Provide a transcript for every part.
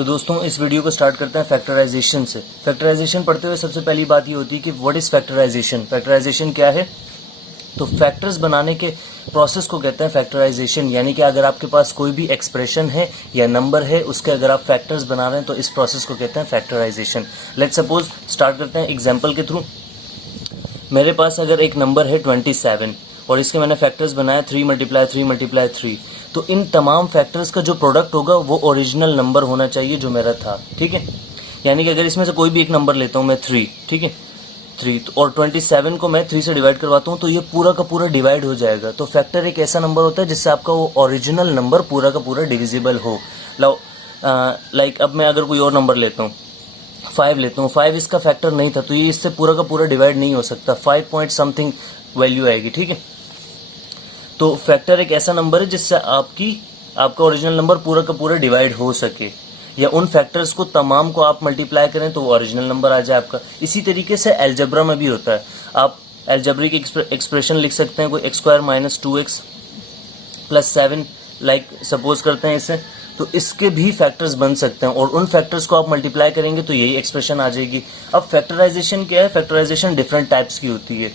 तो दोस्तों इस वीडियो को स्टार्ट करते हैं फैक्टराइजेशन से। फैक्टराइजेशन पढ़ते हुए सबसे पहली बात ये होती है कि व्हाट इज़ फैक्टराइजेशन। फैक्टराइजेशन क्या है? तो फैक्टर्स बनाने के प्रोसेस को कहते हैं फैक्टराइजेशन। यानी कि अगर आपके पास कोई भी एक्सप्रेशन है या नंबर है, उसके अगर आप फैक्टर्स बना रहे हैं तो इस प्रोसेस को कहते हैं फैक्टराइजेशन। लेट्स सपोज स्टार्ट करते हैं एग्जाम्पल के थ्रू। मेरे पास अगर एक नंबर है 27 और इसके मैंने फैक्टर्स बनाया 3 × 3 × 3, तो इन तमाम फैक्टर्स का जो प्रोडक्ट होगा वो ओरिजिनल नंबर होना चाहिए जो मेरा था। ठीक है, यानी कि अगर इसमें से कोई भी एक नंबर लेता हूँ मैं 3, ठीक है 3, और 27 को मैं 3 से डिवाइड करवाता हूँ तो ये पूरा का पूरा डिवाइड हो जाएगा। तो फैक्टर एक ऐसा नंबर होता है जिससे आपका वो ओरिजिनल नंबर पूरा का पूरा डिविजिबल हो। लाइक अब मैं अगर कोई और नंबर लेता हूँ 5 लेता हूँ, 5 इसका फैक्टर नहीं था तो ये इससे पूरा का पूरा डिवाइड नहीं हो सकता, 5 पॉइंट समथिंग वैल्यू आएगी। ठीक है, तो फैक्टर एक ऐसा नंबर है जिससे आपका ओरिजिनल नंबर पूरा का पूरा डिवाइड हो सके, या उन फैक्टर्स को तमाम को आप मल्टीप्लाई करें तो वो ओरिजिनल नंबर आ जाए आपका। इसी तरीके से अलजेब्रा में भी होता है। आप अलजेब्रिक एक्सप्रेशन लिख सकते हैं, कोई x² - 2x + 7 लाइक सपोज करते हैं इसे, तो इसके भी फैक्टर्स बन सकते हैं और उन फैक्टर्स को आप मल्टीप्लाई करेंगे तो यही एक्सप्रेशन आ जाएगी। अब फैक्टराइजेशन क्या है? फैक्टराइजेशन डिफरेंट टाइप्स की होती है,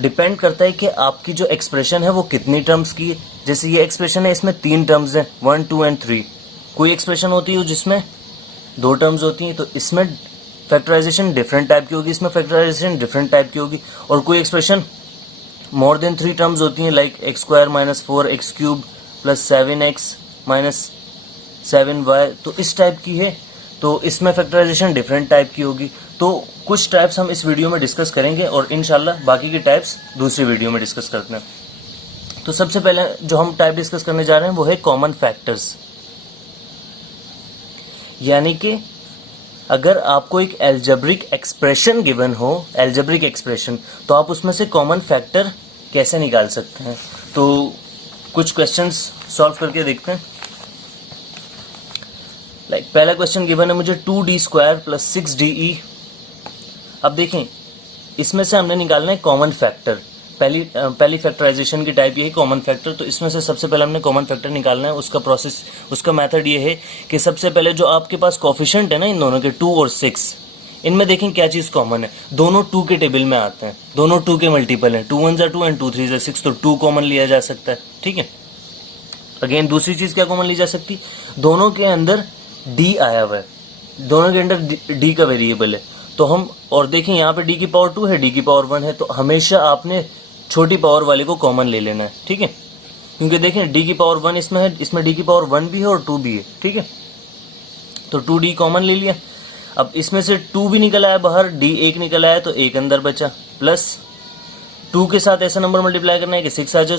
डिपेंड करता है कि आपकी जो एक्सप्रेशन है वो कितनी टर्म्स की है। जैसे ये एक्सप्रेशन है, इसमें 3 टर्म्स हैं 1, 2 और 3। कोई एक्सप्रेशन होती है जिसमें 2 टर्म्स होती हैं तो इसमें फैक्टराइजेशन डिफरेंट टाइप की होगी, इसमें फैक्टराइजेशन डिफरेंट टाइप की होगी। और कोई एक्सप्रेशन मोर देन 3 टर्म्स होती हैं like x² - 4x³ + 7x - 7y, तो इस टाइप की है, तो इसमें फैक्टराइजेशन डिफरेंट टाइप की होगी। तो कुछ टाइप्स हम इस वीडियो में डिस्कस करेंगे और इंशाल्लाह बाकी की टाइप्स दूसरी वीडियो में डिस्कस करते हैं। तो सबसे पहले जो हम टाइप डिस्कस करने जा रहे हैं वो है कॉमन फैक्टर्स। यानी कि अगर आपको एक अलजेब्रिक एक्सप्रेशन गिवन हो, अलजेब्रिक एक्सप्रेशन, तो आप उसमें से कॉमन फैक्टर कैसे निकाल सकते हैं। तो कुछ क्वेश्चंस सॉल्व करके देखते हैं। पहला क्वेश्चन गिवन है मुझे 2d² + 6de। अब देखें, इसमें से हमने निकालना है कॉमन फैक्टर। पहली फैक्टराइजेशन की टाइप ये है कॉमन फैक्टर। तो इसमें से सबसे पहले हमने कॉमन फैक्टर निकालना है। उसका प्रोसेस, उसका मेथड ये है कि सबसे पहले जो आपके पास कोफिशिएंट है ना इन दोनों के 2 और 6, इनमें देखें क्या चीज़ कॉमन है। दोनों 2 के टेबल में आते हैं, दोनों 2 के मल्टीपल हैं। 2 × 1 = 2 और 2 × 3 = 6, तो 2 कॉमन लिया जा सकता है। ठीक है, अगेन दूसरी चीज़ क्या कॉमन ली जा सकती, दोनों के अंदर d आया हुआ है, दोनों के अंदर d का वेरिएबल है। तो हम और देखें यहाँ पे d⁻2 है, d⁻1 है, तो हमेशा आपने छोटी पावर वाले को कॉमन ले लेना है। ठीक है, क्योंकि देखें d⁻1 इसमें है, इसमें d⁻1 भी है और 2 भी है। ठीक है, तो 2d कॉमन ले लिया। अब इसमें से 2 भी निकल आया बाहर, d 1 निकल आया तो 1 अंदर बचा, प्लस 2 के साथ ऐसा नंबर मल्टीप्लाई करना है कि 6 आ जाए,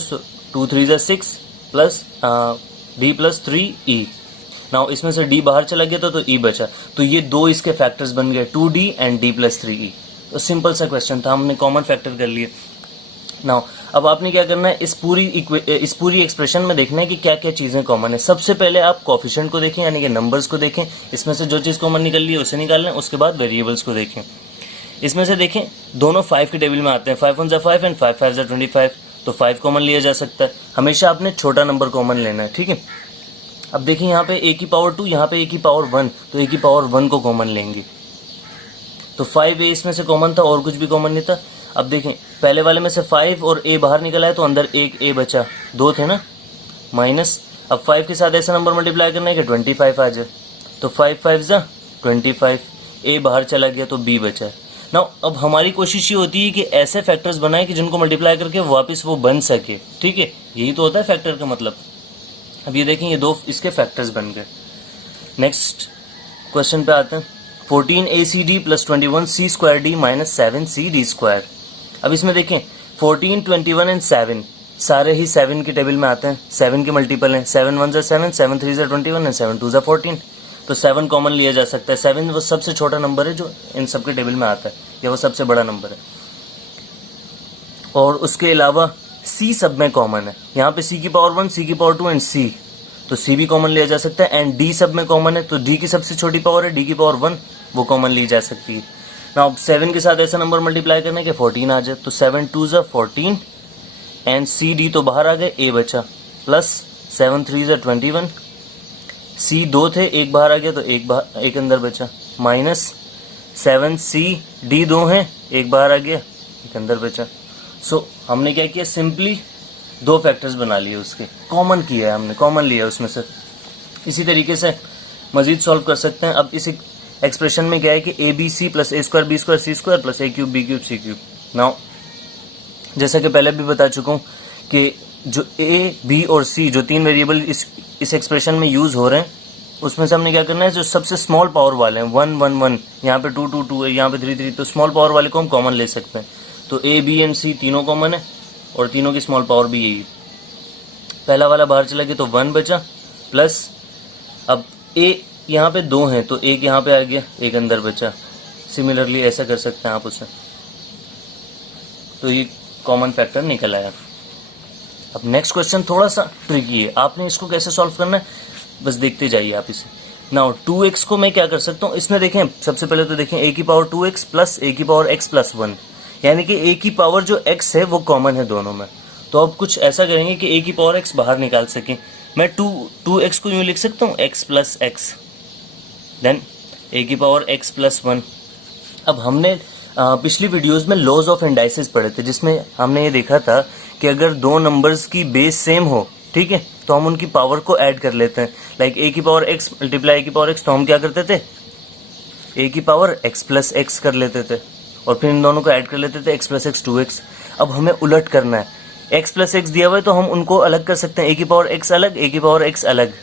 2 × 3 = 6 प्लस d + 3e। नाउ इसमें से d बाहर चला गया तो e बचा, तो ये 2 इसके फैक्टर्स बन गए, 2d और d + 3e। तो सिंपल सा क्वेश्चन था, हमने कॉमन फैक्टर कर लिए। नाउ अब आपने क्या करना है, इस पूरी एक्सप्रेशन में देखना है कि क्या क्या चीज़ें कॉमन है। सबसे पहले आप कोफिशिएंट को देखें, यानी कि नंबर्स को देखें, इसमें से जो चीज़ कॉमन निकल रही है उसे निकाल लें। उसके बाद वेरिएबल्स को देखें, इसमें से देखें दोनों 5 के टेबल में आते हैं, 5 × 1 = 5 और 5 × 5 = 25, तो 5 कॉमन लिया जा सकता है। हमेशा आपने छोटा नंबर कॉमन लेना है। ठीक है, अब देखिए यहाँ पे a⁻2, यहाँ पे a⁻1, तो a⁻1 को कॉमन लेंगे। तो 5a इसमें से कॉमन था और कुछ भी कॉमन नहीं था। अब देखें पहले वाले में से 5 और a बाहर निकला है तो अंदर एक a बचा, 2 थे ना, माइनस। अब 5 के साथ ऐसा नंबर मल्टीप्लाई करना है कि 25 आ जाए, तो 5 × 5 = 25, a बाहर चला गया तो b बचा। ना अब हमारी कोशिश ये होती है कि ऐसे फैक्टर्स बनाएं कि जिनको मल्टीप्लाई करके वापस वो बन सके। ठीक है, यही तो होता है फैक्टर का मतलब। अब ये देखें, ये 2 इसके फैक्टर्स बन गए। नेक्स्ट क्वेश्चन पे आते हैं, 14acd + 21c²d - 7cd²। अब इसमें देखें 14, 21 और 7 सारे ही 7 के टेबल में आते हैं, 7 के मल्टीपल हैं, 7 × 1 = 7, 7 × 3 = 21 और 7 × 2 = 14, तो 7 कॉमन लिया जा सकता है। 7 वो सबसे छोटा नंबर है जो इन सब के टेबल में आता है, या वो सबसे बड़ा नंबर है। और उसके अलावा c सब में कॉमन है, यहाँ पे c⁻1, c⁻2 और c, तो c भी कॉमन लिया जा सकता है। एंड d सब में कॉमन है, तो d की सबसे छोटी पावर है d⁻1, वो कॉमन ली जा सकती है। ना अब 7 के साथ ऐसा नंबर मल्टीप्लाई करने के 14 आ जाए, तो 7 × 2 = 14 एंड c d तो बाहर आ गए, a बचा, प्लस 7 × 3 = 21 सी 2 थे, एक बाहर आ गया तो एक अंदर बचा, माइनस 7C D 2 हैं, एक बाहर आ गया, एक अंदर बचा। सो हमने क्या किया, सिंपली दो फैक्टर्स बना लिए, उसके कॉमन किया है हमने, कॉमन लिया उसमें से। इसी तरीके से मजीद सॉल्व कर सकते हैं। अब इस एक्सप्रेशन में क्या है कि ABC plus A square B square C square plus A cube B cube C cube. Now जैसा कि पहले भी बता चुका हूँ कि जो A B और C जो तीन वेरिएबल इस एक्सप्रेशन में यूज हो रहे हैं, उसमें से हमने क्या करना है, जो सबसे स्मॉल पावर वाले हैं 1 1 1, यहाँ पे 2 2 2 है, यहाँ पे 3 3, तो स्मॉल पावर वाले को हम कॉमन ले सकते हैं। तो A B एंड C तीनों कॉमन है और तीनों की स्मॉल पावर भी यही है। पहला वाला बाहर चला गया तो 1 बचा, प्लस अब A यहाँ पे 2 हैं तो एक यहाँ पे आ गया, एक अंदर बचा। सिमिलरली ऐसा कर सकते हैं आप उसे, तो ये कॉमन फैक्टर निकल आया। अब नेक्स्ट क्वेश्चन थोड़ा सा ट्रिकी है, आपने इसको कैसे सॉल्व करना है बस देखते जाइए आप इसे। नाउ 2x को मैं क्या कर सकता हूँ, इसमें देखें सबसे पहले तो देखें a की पावर 2x प्लस a की पावर x प्लस 1, यानी कि a की पावर जो x है वो कॉमन है दोनों में। तो अब कुछ ऐसा करेंगे कि a की पावर x बाहर निकाल सकें। मैं 2x को यूँ लिख सकता हूँ x plus x, then a की पावर x प्लस 1। अब हमने पिछली वीडियोस में लॉज ऑफ इंडाइसेस पढ़े थे, जिसमें हमने ये देखा था कि अगर दो नंबर्स की बेस सेम हो, ठीक है, तो हम उनकी पावर को ऐड कर लेते हैं। लाइक a की पावर x मल्टीप्लाई a की पावर x, तो हम क्या करते थे, a की पावर x प्लस x कर लेते थे और फिर इन दोनों को ऐड कर लेते थे, x प्लस x 2x। अब हमें उलट करना है, x प्लस x दिया हुआ है तो हम उनको अलग कर सकते हैं, a की पावर x अलग, a की पावर x अलग।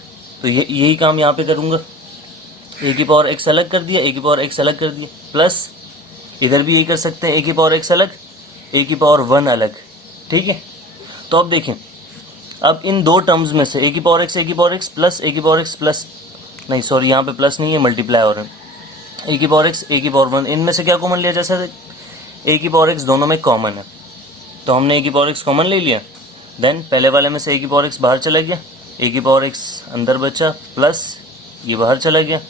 तो यही काम यहाँ पे करूँगा, a की पावर x अलग कर दिया, a की पावर x अलग कर दिया, प्लस इधर भी यही कर सकते हैं, a की पावर x अलग, a की पावर 1 अलग, ठीक है। तो अब देखें, अब इन दो टर्म्स में से a की पावर x प्लस a की पावर x प्लस, नहीं सॉरी यहाँ पे प्लस नहीं है, मल्टीप्लाई हो रहा है, a की पावर x a की पावर 1, इनमें से क्या कॉमन लिया जा सकता है, a की पावर x दोनों में कॉमन है, तो हमने a की पावर x कॉमन ले लिया। देन पहले वाले में से a की पावर x बाहर चला गया, a की पावर x अंदर बचा, प्लस ये बाहर चला गया,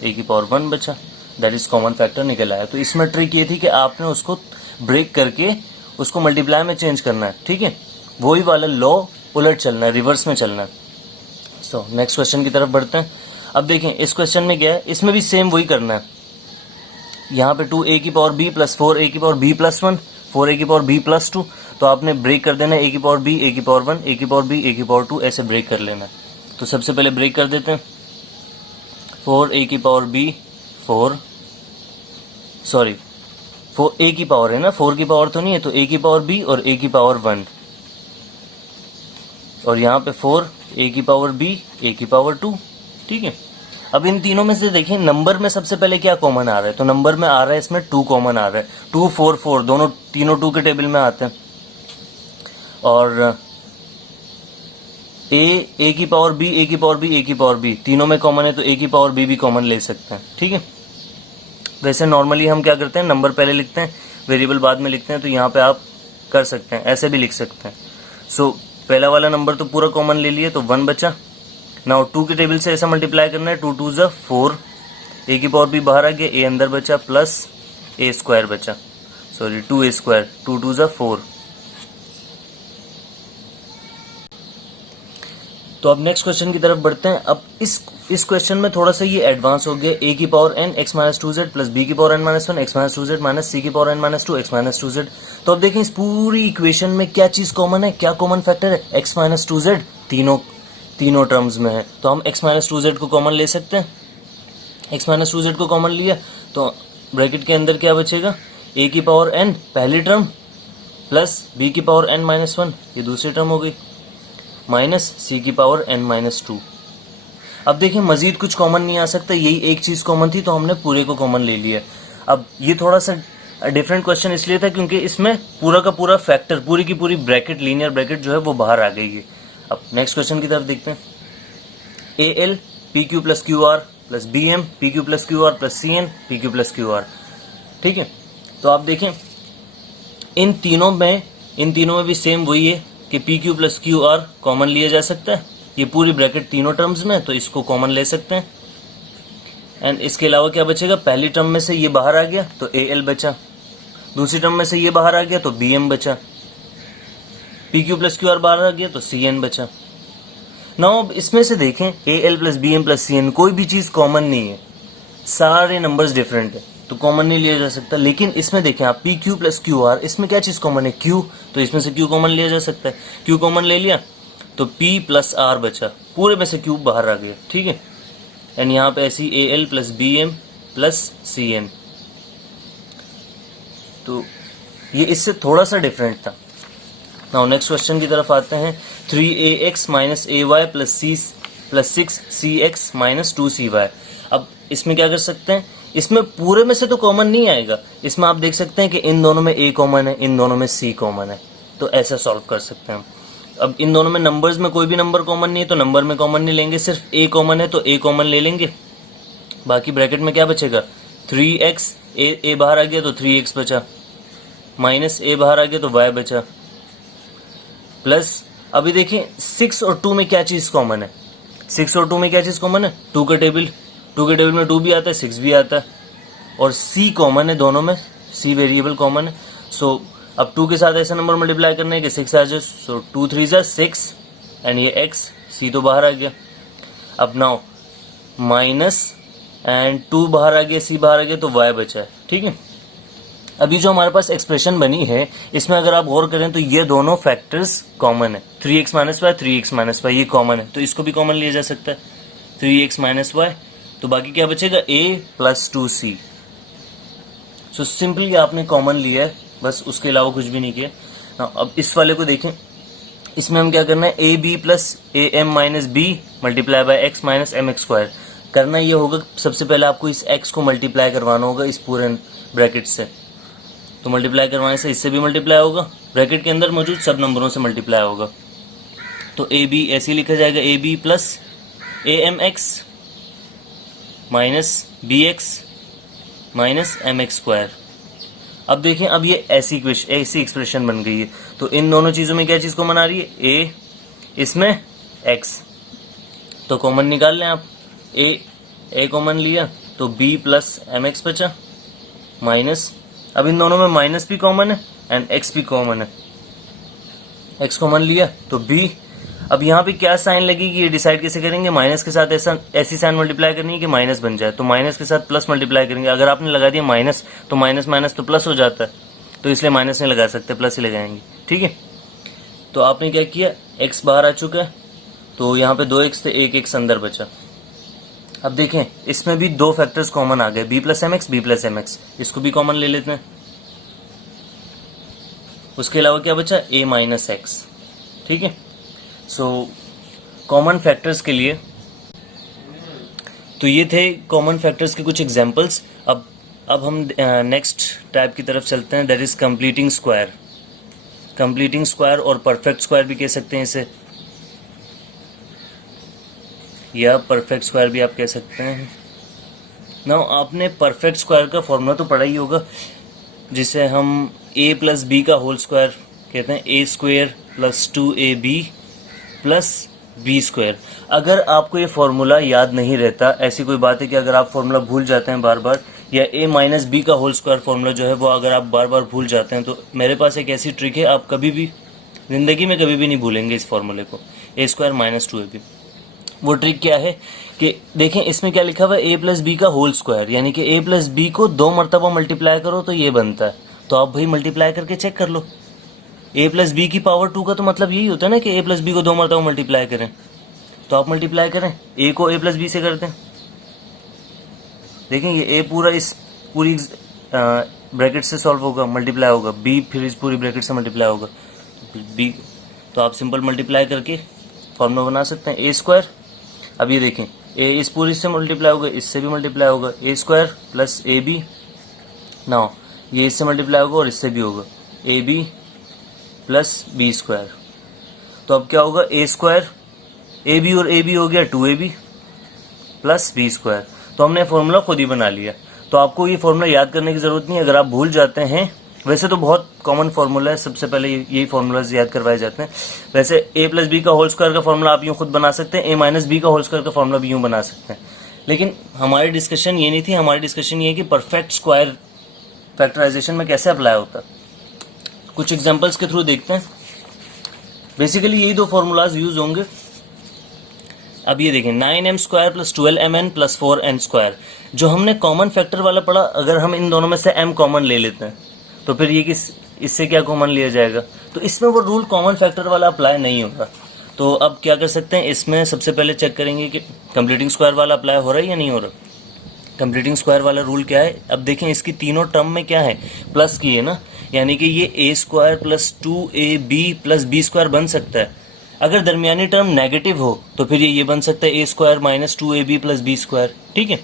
a की पावर 1 बचा, दैट इज कॉमन फैक्टर निकल आया। तो इसमें ट्रिक ये थी कि आपने उसको ब्रेक करके उसको मल्टीप्लाई में चेंज करना है, ठीक है, वही वाला लॉ उलट चलना है, रिवर्स में चलना है। सो नेक्स्ट क्वेश्चन की तरफ बढ़ते हैं। अब देखें इस क्वेश्चन में क्या है, इसमें भी सेम वही करना है। यहाँ पे 2a की पावर b प्लस 4a की पावर b प्लस 1, 4a की पावर b प्लस 2, तो आपने ब्रेक कर देना है a की पावर b, a की पावर 1, a की पावर b, a की पावर 2, ऐसे ब्रेक कर लेना है। तो सबसे पहले ब्रेक कर देते हैं, 4a की पावर b 4, सॉरी 4a की पावर है ना, 4 की पावर तो नहीं है, तो a की पावर b और a की पावर 1, और यहाँ पे 4a की पावर b, a की पावर 2, ठीक है। अब इन तीनों में से देखें नंबर में सबसे पहले क्या कॉमन आ रहा है, तो नंबर में आ रहा है इसमें 2 कॉमन आ रहा है, 2 4 4 दोनों तीनों 2 के टेबल में आते हैं। और a की पावर b, a की पावर b, a की पावर b तीनों में कॉमन है, तो a की पावर b भी कॉमन ले सकते हैं, ठीक है। वैसे नॉर्मली हम क्या करते हैं, नंबर पहले लिखते हैं, वेरिएबल बाद में लिखते हैं, तो यहाँ पे आप कर सकते हैं, ऐसे भी लिख सकते हैं। सो पहला वाला नंबर तो पूरा कॉमन ले लिए, तो 1 बचा। नाउ 2 के टेबल से ऐसा मल्टीप्लाई करना है, 2 2 ज़ा 4, a की पावर b बाहर आ गया, a अंदर बचा, प्लस a स्क्वायर बचा, सॉरी 2a स्क्वायर, 2 2 ज़ा 4। तो अब नेक्स्ट क्वेश्चन की तरफ बढ़ते हैं। अब इस क्वेश्चन में थोड़ा सा ये एडवांस हो गया, a की power n x minus 2z plus b की power n minus 1 x minus 2z minus c की power n minus 2 x minus 2z। तो अब देखें इस पूरी इक्वेशन में क्या चीज कॉमन है, क्या कॉमन फैक्टर है, x माइनस 2z तीनों टर्म्स में है, तो हम x माइनस 2z को कॉमन ले सकते हैं। x माइनस 2z को कॉमन लिया तो ब्रैकेट के अंदर क्या बचेगा, a की पावर n पहली टर्म प्लस b की पावर n माइनस 1 ये दूसरी टर्म हो गई, माइनस c की पावर n माइनस 2। अब देखिए मजीद कुछ कॉमन नहीं आ सकता, यही एक चीज कॉमन थी तो हमने पूरे को कॉमन ले लिया। अब ये थोड़ा सा डिफरेंट क्वेश्चन इसलिए था क्योंकि इसमें पूरा का पूरा फैक्टर, पूरी की पूरी ब्रैकेट, लीनियर ब्रैकेट जो है वो बाहर आ गई है। अब नेक्स्ट क्वेश्चन की तरफ देखते हैं, AL PQ plus QR plus BM PQ plus QR plus CN PQ plus QR, ठीक है। तो आप देखें इन तीनों में भी सेम वही है कि PQ प्लस QR कॉमन लिया जा सकता है, ये पूरी ब्रैकेट तीनों टर्म्स में, तो इसको कॉमन ले सकते हैं। एंड इसके अलावा क्या बचेगा, पहली टर्म में से ये बाहर आ गया तो AL बचा, दूसरी टर्म में से ये बाहर आ गया तो BM बचा, PQ प्लस QR बाहर आ गया तो CN बचा। नाउ अब इसमें से देखें A L plus B M plus C N, कोई भी चीज कॉमन नहीं है, सारे नंबर्स डिफरेंट है तो कॉमन नहीं लिया जा सकता। लेकिन इसमें देखें आप P Q plus Q R, इसमें क्या चीज कॉमन है, क्यू, तो इसमें से क्यू कॉमन लिया जा सकता है। क्यू कॉमन ले लिया तो पी प्लस आर बचा, पूरे में से क्यू बाहर आ गया, ठीक है। एंड यहाँ पे ऐसी A L plus B M plus C N, तो ये इससे थोड़ा सा डिफरेंट था। नाउ नेक्स्ट क्वेश्चन की तरफ आते हैं। 3ax minus a y plus 6cx minus 2cy। अब इसमें क्या कर सकते हैं, इसमें पूरे में से तो कॉमन नहीं आएगा, इसमें आप देख सकते हैं कि इन दोनों में a कॉमन है, इन दोनों में c कॉमन है, तो ऐसा सॉल्व कर सकते हैं। अब इन दोनों में नंबर्स में कोई भी नंबर कॉमन नहीं है तो नंबर में कॉमन नहीं लेंगे, सिर्फ a कॉमन है तो a कॉमन ले लेंगे। बाकी ब्रैकेट में क्या बचेगा, 3x, a बाहर आ गया तो 3x बचा, माइनस a बाहर आ गया तो y बचा, प्लस अभी देखिए 6 और 2 में क्या चीज कॉमन है, 6 और 2 में क्या चीज कॉमन है, 2 का टेबल, 2 के टेबल में 2 भी आता है 6 भी आता है, और c कॉमन है दोनों में, c वेरिएबल कॉमन है। सो अब 2 के साथ ऐसा नंबर मल्टीप्लाई करना है कि 6 आ जाए, सो 2 3 जा 6 एंड ये x, c तो बाहर आ गया। अब नाउ माइनस एंड 2 बाहर आ गया, c बाहर आ गया तो y बचा है, ठीक है। अभी जो हमारे पास एक्सप्रेशन बनी है इसमें अगर आप गौर करें तो ये दोनों फैक्टर्स कॉमन है, 3x minus Y 3x minus Y ये कॉमन है, तो इसको भी कॉमन लिया जा सकता है 3x माइनस वाई, तो बाकी क्या बचेगा a plus 2c। So simply आपने कॉमन लिया है, बस उसके अलावा कुछ भी नहीं किया। अब इस वाले को देखें, इसमें हम क्या करना है, A B plus A M minus B multiply by X minus M X square. करना ये होगा, सबसे पहले आपको इस x को मल्टीप्लाई करवाना होगा इस पूरे ब्रैकेट से, तो मल्टीप्लाई करवाने से इससे भी मल्टीप्लाई होगा, ब्रैकेट के अंदर मौजूद सब नंबरों से मल्टीप्लाई होगा, तो ए बी ऐसे लिखा जाएगा, A B plus A M X minus B X minus M X square. अब देखें, अब ये ऐसी एक्सप्रेशन बन गई है, तो इन दोनों चीज़ों में क्या चीज़ कॉमन आ रही है, ए, इसमें एक्स, तो कॉमन निकाल लें आप, ए कॉमन लिया तो बी प्लस एम एक्स बचा, माइनस, अब इन दोनों में माइनस भी कॉमन है एंड एक्स भी कॉमन है, एक्स कॉमन लिया तो बी। अब यहाँ पे क्या साइन लगेगी ये डिसाइड कैसे करेंगे, माइनस के साथ ऐसी साइन मल्टीप्लाई करनी है कि माइनस बन जाए, तो माइनस के साथ प्लस मल्टीप्लाई करेंगे। अगर आपने लगा दिया माइनस तो माइनस माइनस तो प्लस हो जाता है, तो इसलिए माइनस नहीं लगा सकते, प्लस ही लगाएंगे, ठीक है। तो आपने क्या किया, एक्स बाहर आ चुका है, तो यहाँ पे 2x थे, एक एक्स अंदर बचा। अब देखें इसमें भी दो फैक्टर्स कॉमन आ गए, B plus M X, B plus M X, इसको भी कॉमन ले लेते हैं। उसके अलावा क्या बचा, ए माइनस एक्स, ठीक है। सो कॉमन फैक्टर्स के लिए तो ये थे कॉमन फैक्टर्स के कुछ एग्जांपल्स। अब हम नेक्स्ट टाइप की तरफ चलते हैं, that is completing square. Completing square और परफेक्ट स्क्वायर भी कह सकते हैं इसे, या परफेक्ट स्क्वायर भी आप कह सकते हैं। नाउ आपने परफेक्ट स्क्वायर का फॉर्मूला तो पढ़ा ही होगा, जिसे हम a प्लस बी का होल स्क्वायर कहते हैं, a square plus 2ab plus B square. अगर आपको ये फॉर्मूला याद नहीं रहता, ऐसी कोई बात है कि अगर आप फॉर्मूला भूल जाते हैं बार बार, या a माइनस बी का होल स्क्वायर फॉर्मूला जो है वो अगर आप बार बार भूल जाते हैं, तो मेरे पास एक ऐसी ट्रिक है, आप कभी भी ज़िंदगी में कभी भी नहीं भूलेंगे इस फॉर्मूले को, a स्क्वायर माइनस 2ab। वो ट्रिक क्या है कि देखें इसमें क्या लिखा हुआ है, a प्लस बी का होल स्क्वायर, यानी कि a प्लस बी को 2 मरतबा मल्टीप्लाई करो तो ये बनता है, तो आप भाई मल्टीप्लाई करके चेक कर लो। a प्लस बी की पावर 2 का तो मतलब यही होता है ना कि a प्लस बी को 2 मरतबा मल्टीप्लाई करें, तो आप मल्टीप्लाई करें, a को a प्लस बी से करते हैं। देखें ये a पूरा इस पूरी ब्रैकेट से सॉल्व होगा, मल्टीप्लाई होगा, b फिर इस पूरी ब्रैकेट से मल्टीप्लाई होगा, b, तो आप सिंपल मल्टीप्लाई करके फॉर्मूला बना सकते हैं a स्क्वायर। अब ये देखें a इस पूरी से मल्टीप्लाई होगा, इससे भी मल्टीप्लाई होगा, a square plus A B, now ये इससे मल्टीप्लाई होगा और इससे भी होगा, A B plus B square. तो अब क्या होगा, a स्क्वायर, ए बी और ए बी हो गया 2ab प्लस बी स्क्वायर। तो हमने फॉर्मूला खुद ही बना लिया, तो आपको ये फॉर्मूला याद करने की ज़रूरत नहीं है। अगर आप भूल जाते हैं, वैसे तो बहुत कॉमन फार्मूला है, सबसे पहले यही फार्मूलाज याद करवाए जाते हैं। वैसे a प्लस बी का होल स्क्वायर का फॉर्मूला आप यूँ खुद बना सकते हैं, a माइनस बी का होल स्क्वायर का फॉर्मूला भी यूँ बना सकते हैं, लेकिन हमारी डिस्कशन ये नहीं थी। हमारी डिस्कशन ये है कि परफेक्ट स्क्वायर फैक्टराइजेशन में कैसे अप्लाई होता है। कुछ एग्जाम्पल्स के थ्रू देखते हैं। बेसिकली यही दो फार्मूलाज यूज होंगे, अब ये देखें 9m² plus 12mn plus 4n², जो हमने कॉमन फैक्टर वाला पढ़ा, अगर हम इन दोनों में से m कॉमन ले लेते हैं तो फिर ये इससे क्या कॉमन लिया जाएगा, तो इसमें वो रूल कॉमन फैक्टर वाला अप्लाई नहीं होगा। तो अब क्या कर सकते हैं, इसमें सबसे पहले चेक करेंगे कि कंप्लीटिंग स्क्वायर वाला अप्लाई हो रहा है या नहीं हो रहा। कंप्लीटिंग स्क्वायर वाला रूल क्या है, अब देखें इसकी तीनों टर्म में क्या है, प्लस की है ना, यानी कि ये a² plus 2ab plus b² बन सकता है। अगर दरमियानी टर्म नेगेटिव हो तो फिर ये बन सकता है a² minus 2ab plus b²। ठीक है,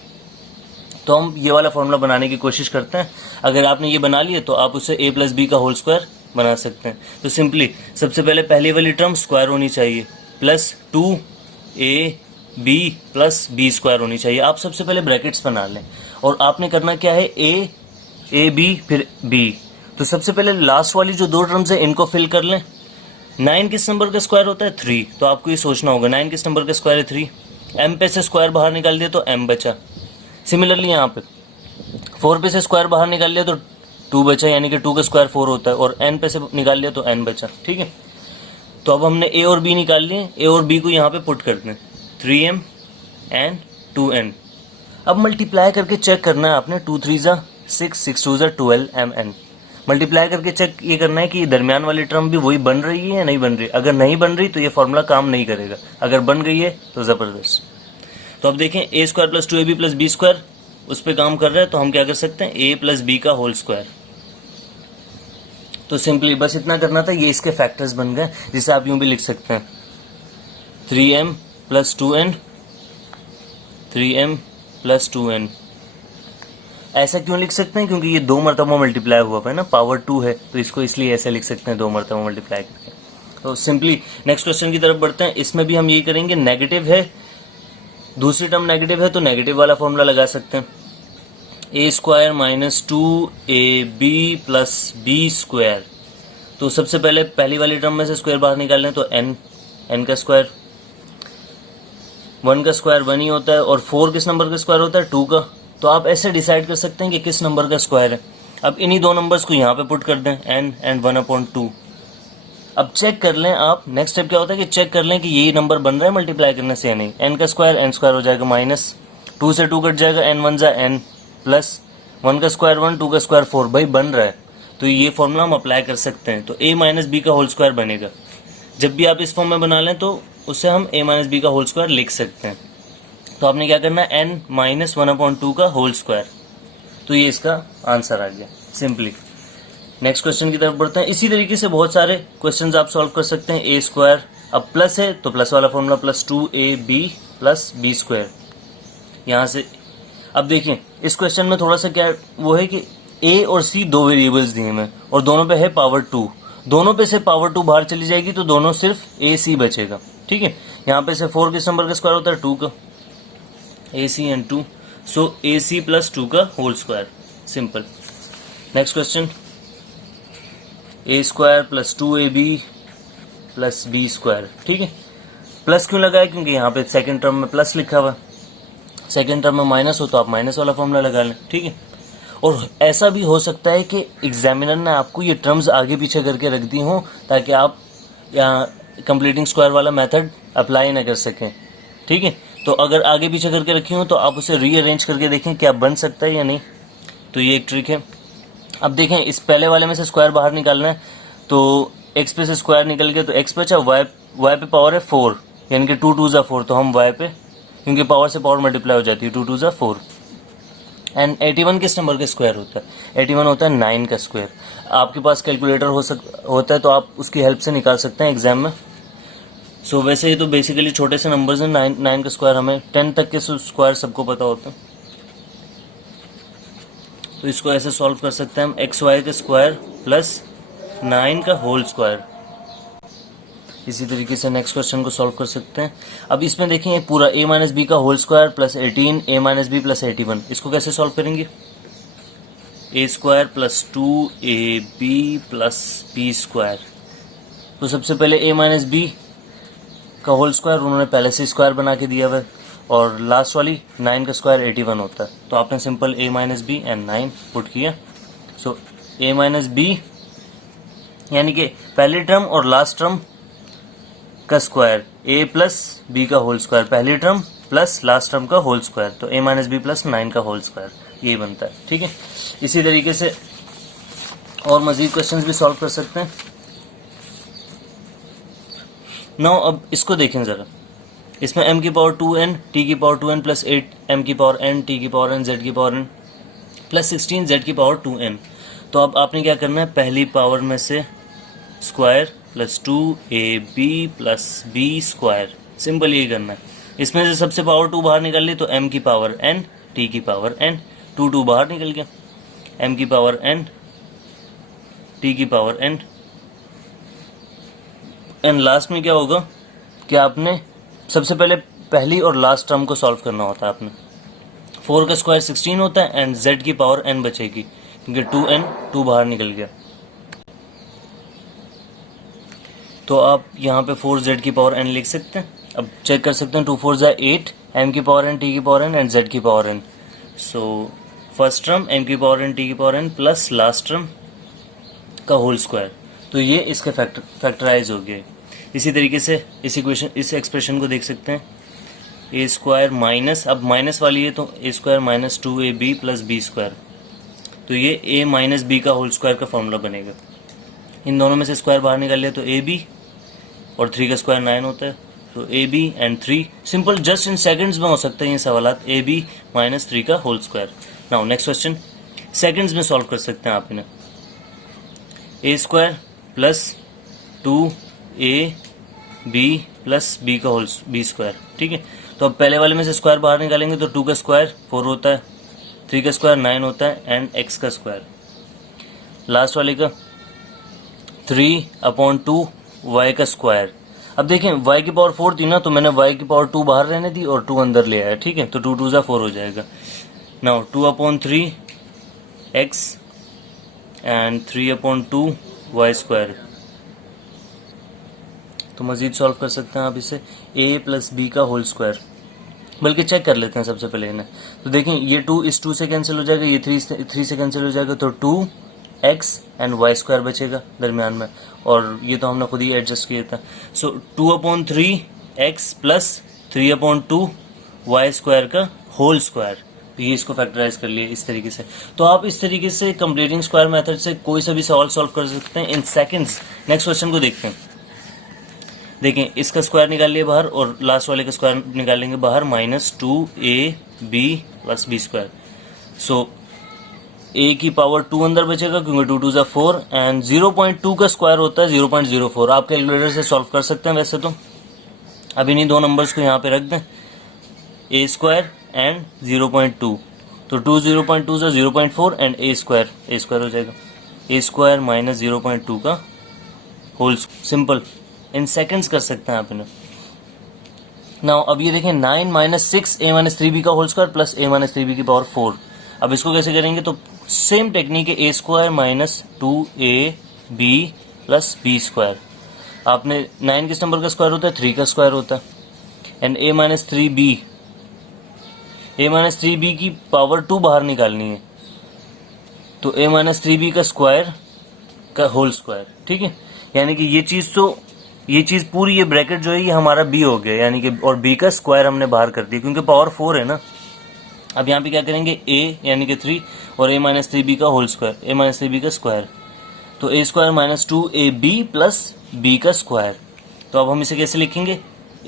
तो हम ये वाला फॉर्मूला बनाने की कोशिश करते हैं। अगर आपने ये बना लिया तो आप उसे a प्लस बी का होल स्क्वायर बना सकते हैं। तो सिंपली सबसे पहले पहली वाली टर्म स्क्वायर होनी चाहिए, प्लस 2ab प्लस b² होनी चाहिए। आप सबसे पहले ब्रैकेट्स बना लें और आपने करना क्या है, ab फिर b। तो सबसे पहले लास्ट वाली जो दो टर्म्स है इनको फिल कर लें। 9 किस नंबर का स्क्वायर होता है, 3। तो आपको ये सोचना होगा 9 किस नंबर का स्क्वायर है, 3। m पे से स्क्वायर बाहर निकाल दिया तो m बचा। सिमिलरली यहाँ पे 4 पे से स्क्वायर बाहर निकाल लिया तो 2 बचा, यानी कि 2 का स्क्वायर 4 होता है, और n पे से निकाल लिया तो n बचा। ठीक है, तो अब हमने a और b निकाल लिए, a और b को यहाँ पे पुट कर दें, 3m एंड 2n। अब मल्टीप्लाई करके चेक करना है आपने, 2 3 ज़ा 6, 6 2 ज़ा 12mn। मल्टीप्लाई करके चेक ये करना है कि ये दरमियान वाली टर्म भी वही बन रही है या नहीं बन रही। अगर नहीं बन रही तो ये फॉर्मूला काम नहीं करेगा, अगर बन गई है तो ज़बरदस्त। तो अब देखें a² plus 2ab plus b² उस पर काम कर रहा है, तो हम क्या कर सकते हैं, a प्लस b का होल स्क्वायर। तो सिंपली बस इतना करना था, ये इसके फैक्टर्स बन गए, जिसे आप यूं भी लिख सकते हैं 3m plus 2n, 3m plus 2n। ऐसा क्यों लिख सकते हैं, क्योंकि ये 2 मरतबा मल्टीप्लाई हुआ है ना, पावर 2 है, तो इसको इसलिए ऐसे लिख सकते हैं 2 मरतबा मल्टीप्लाई करके। तो सिंपली नेक्स्ट क्वेश्चन की तरफ बढ़ते हैं। इसमें भी हम यही करेंगे, नेगेटिव है, दूसरी टर्म नेगेटिव है तो नेगेटिव वाला फॉर्मूला लगा सकते हैं, a² minus 2ab plus b²। तो सबसे पहले पहली वाली टर्म में से स्क्वायर बाहर निकाल लें तो n का स्क्वायर, 1 का स्क्वायर 1 ही होता है, और 4 किस नंबर का स्क्वायर होता है, 2 का। तो आप ऐसे डिसाइड कर सकते हैं कि किस नंबर का स्क्वायर है। अब इन्हीं दो नंबर्स को यहाँ पे पुट कर दें, n एंड 1/2। अब चेक कर लें आप, नेक्स्ट स्टेप क्या होता है कि चेक कर लें कि यही नंबर बन रहा है मल्टीप्लाई करने से या नहीं। n का स्क्वायर n² हो जाएगा, माइनस 2 से 2 कट जाएगा, n 1 ज़ा n, प्लस 1 का स्क्वायर 1, 2 का स्क्वायर 4। भाई बन रहा है, तो ये फॉर्मूला हम अप्लाई कर सकते हैं। तो a माइनस बी का होल स्क्वायर बनेगा। जब भी आप इस फॉर्म में बना लें तो उससे हम a माइनस बी का होल स्क्वायर लिख सकते हैं। तो आपने क्या करना है, n माइनस 1/2 का होल स्क्वायर। तो ये इसका आंसर आ गया सिंपली। नेक्स्ट क्वेश्चन की तरफ बढ़ते हैं। इसी तरीके से बहुत सारे क्वेश्चंस आप सॉल्व कर सकते हैं। a², अब प्लस है तो प्लस वाला formula, plus 2ab plus b²। यहाँ से अब देखिए इस क्वेश्चन में थोड़ा सा क्या वो है कि a और c दो वेरिएबल्स दिए हैं और दोनों पे है पावर 2। दोनों पे से पावर 2 बाहर चली जाएगी तो दोनों सिर्फ ac बचेगा। ठीक है, यहाँ पे से 4 किस नंबर का स्क्वायर होता है, 2 का, ac and 2, so ac plus 2 का whole square. Simple. Next question, a² plus 2ab plus b²। ठीक है, प्लस क्यों लगाया, क्योंकि यहाँ पे सेकंड टर्म में प्लस लिखा हुआ, सेकंड टर्म में माइनस हो तो आप माइनस वाला फॉर्मूला लगा लें। ठीक है, और ऐसा भी हो सकता है कि एग्जामिनर ने आपको ये टर्म्स आगे पीछे करके रख दी हों ताकि आप यहाँ कंप्लीटिंग स्क्वायर वाला मेथड अप्लाई ना कर सकें। ठीक है, तो अगर आगे पीछे करके रखी हो तो आप उसे रीअरेंज करके देखें क्या बन सकता है या नहीं। तो ये एक ट्रिक है। अब देखें इस पहले वाले में से स्क्वायर बाहर निकालना है, तो x पे से स्क्वायर निकल गया तो x बचा, y पे पावर है 4, यानी कि 2 2 ज़ा 4, तो हम y पे, क्योंकि पावर से पावर मल्टीप्लाई हो जाती है, 2 2 ज़ा 4। एंड 81 किस नंबर का स्क्वायर होता है, 81 होता है 9 का स्क्वायर। आपके पास कैलकुलेटर होता है तो आप उसकी हेल्प से निकाल सकते हैं एग्जाम में। सो वैसे ही तो बेसिकली छोटे से नंबर्स हैं, 9 का स्क्वायर हमें 10 तक के स्क्वायर सबको पता होता है, तो इसको ऐसे सॉल्व कर सकते हैं हम, xy का स्क्वायर प्लस 9 का होल स्क्वायर। इसी तरीके से नेक्स्ट क्वेश्चन को सॉल्व कर सकते हैं। अब इसमें देखें ये पूरा a माइनस बी का whole square plus 18, a minus B plus 81, इसको कैसे सॉल्व करेंगे, a² plus 2ab plus b²। तो सबसे पहले a माइनस बी का होल स्क्वायर उन्होंने पहले से स्क्वायर बना के दिया हुआ है, और लास्ट वाली 9 का स्क्वायर 81 होता है, तो आपने simple a minus B and 9 put किया। सो a माइनस बी यानी कि पहली टर्म और लास्ट टर्म का स्क्वायर ए प्लस बी का होल स्क्वायर पहली टर्म प्लस लास्ट टर्म का होल स्क्वायर, तो ए माइनस बी प्लस 9 का होल स्क्वायर, ये बनता है। ठीक है, इसी तरीके से और मजीद क्वेश्चंस भी सॉल्व कर सकते हैं। नाउ अब इसको देखें ज़रा, इसमें m की पावर 2n t की पावर 2n प्लस 8 m की पावर n t की पावर n z की पावर n प्लस 16 z की पावर 2n। तो अब आपने क्या करना है, पहली पावर में से square plus 2ab plus b square, simple यही करना है। इसमें से सबसे पावर 2 बाहर निकाल ली तो m की पावर n t की पावर n, 2 बाहर निकल गया, m की पावर n t की पावर n, एंड लास्ट में क्या होगा कि आपने सबसे पहले पहली और लास्ट टर्म को सॉल्व करना होता है। आपने 4 का स्क्वायर 16 होता है एंड z की पावर n बचेगी क्योंकि 2n 2 बाहर निकल गया। तो आप यहाँ पे 4z की पावर n लिख सकते हैं। अब चेक कर सकते हैं, 2 4 ज़ा 8, m की पावर n t की पावर n एंड z की power n। So first term m की पावर n t की power n plus last term का होल स्क्वायर, तो ये इसके फैक्टराइज हो गए। इसी तरीके से इस एक्सप्रेशन को देख सकते हैं, ए स्क्वायर माइनस, अब माइनस वाली है तो a square minus 2ab plus B square, तो ये ए माइनस बी का होल स्क्वायर का फॉर्मूला बनेगा। इन दोनों में से स्क्वायर बाहर निकाल लिया तो ए बी, और 3 का स्क्वायर 9 होता है, तो A B and 3, simple just in seconds में हो सकते हैं ये सवालात, ए बी माइनस 3 का whole square. Now next question seconds में सॉल्व कर सकते हैं आप इन्हें, a square plus 2ab plus B का होल बी स्क्वायर। ठीक है, तो अब पहले वाले में से स्क्वायर बाहर निकालेंगे तो 2 का स्क्वायर 4 होता है, 3 का स्क्वायर 9 होता है एंड x का स्क्वायर, लास्ट वाले का 3/2 y का स्क्वायर। अब देखें y की पावर 4 थी ना, तो मैंने y की पावर 2 बाहर रहने दी और 2 अंदर ले आया। ठीक है, तो 2 2 ज़ा 4 हो जाएगा। Now 2/3 x and 3/2 y square. तो मज़ीद सॉल्व कर सकते हैं आप इसे, a प्लस बी का होल स्क्वायर, बल्कि चेक कर लेते हैं सबसे पहले इन्हें। तो देखें ये 2 इस 2 से कैंसिल हो जाएगा, ये 3 से कैंसिल हो जाएगा, तो 2x एंड y स्क्वायर बचेगा दरमियान में, और ये तो हमने खुद ही एडजस्ट किया था। सो 2/3x प्लस 3/2 y स्क्वायर का होल स्क्वायर, तो ये इसको फैक्टराइज कर लिए इस तरीके से। तो आप इस तरीके से कंप्लीटिंग स्क्वायर मेथड से कोई सा भी सवाल सॉल्व कर सकते हैं इन सेकंड्स। नेक्स्ट क्वेश्चन को देखते हैं। देखें इसका स्क्वायर निकाल लिया बाहर और लास्ट वाले का स्क्वायर निकालेंगे बाहर, -2ab plus B square. So a की पावर 2 अंदर बचेगा क्योंकि 2 2 ज़ा 4 एंड 0.2 का स्क्वायर होता है 0.04। आप कैलकुलेटर से सॉल्व कर सकते हैं वैसे तो। अब इन्हीं दो नंबर्स को यहाँ पे रख दें, a स्क्वायर एंड 0.2, तो 2 0.2 ज़ा 0.4 एंड a स्क्वायर हो जाएगा, a स्क्वायर माइनस 0.2 का होल, सिंपल इन सेकंड्स कर सकते हैं आप इन्हें। नाउ अब ये देखें 9 माइनस 6 a माइनस 3b का whole square plus a minus 3b की पावर 4। अब इसको कैसे करेंगे, तो सेम टेक्निक है, a square minus 2ab plus b square. आपने 9 किस नंबर का स्क्वायर होता है, 3 का स्क्वायर होता है, एंड a माइनस 3b की पावर 2 बाहर निकालनी है, तो a माइनस 3b का स्क्वायर का होल स्क्वायर। ठीक है, यानी कि ये चीज़ पूरी ये ब्रैकेट जो है ये हमारा b हो गया, यानी कि और b का स्क्वायर हमने बाहर कर दिया क्योंकि पावर 4 है ना। अब यहाँ पे क्या करेंगे, a यानी कि 3 और a माइनस 3b का whole square, a minus 3b का स्क्वायर, तो a square minus 2ab plus b का स्क्वायर। तो अब हम इसे कैसे लिखेंगे,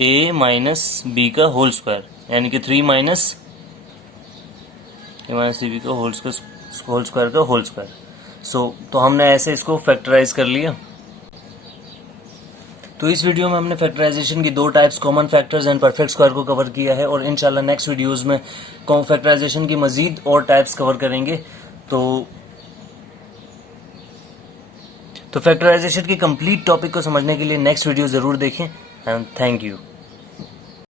a माइनस b का होल स्क्वायर, यानी कि 3 माइनस a माइनस 3b का होल स्क्वायर का होल स्क्वायर। सो तो हमने ऐसे इसको फैक्टराइज कर लिया। तो इस वीडियो में हमने फैक्टराइजेशन की 2 types, common factors and perfect square को कवर किया है, और इंशाल्लाह नेक्स्ट वीडियोस में फैक्टराइजेशन की मजीद और टाइप्स कवर करेंगे। तो फैक्टराइजेशन के कंप्लीट टॉपिक को समझने के लिए नेक्स्ट वीडियो ज़रूर देखें, एंड थैंक यू।